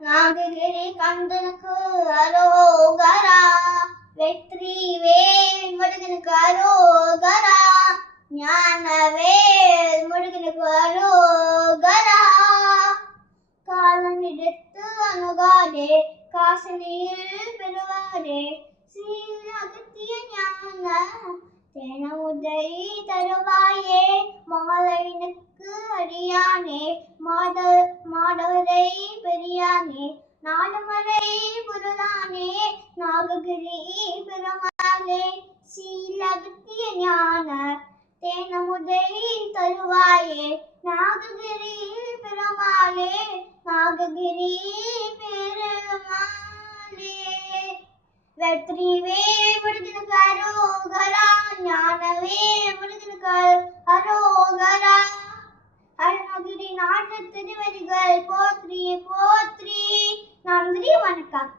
நாககிரி கந்தனுக்கு அரோகரா வெற்றி வேல் முருகனுக்கு அரோகரா ஞான வேல் முருகனுக்கு அரோகரா. காலம் எடுத்து அணுகாதே காசனியில் பெறுவாரே தேன தருவாயே மாலைனுக்கு அடியானே மாத மாடவரை பெரியானே நாடுமறை புருளானே நாககிரி பெருமாளே சீலகத்திய ஞான தேனமுதை தருவாயே நாககிரி பெருமாளே நாககிரி பெருமாளே. வெற்றி முருகனுக்கு அரோகரா ஞானவே முருகனுக்கு அரோகரா. அருணகிரி நாட்டு திருவதிகள் போத்ரி போத்ரி நன்றி வணக்கம்.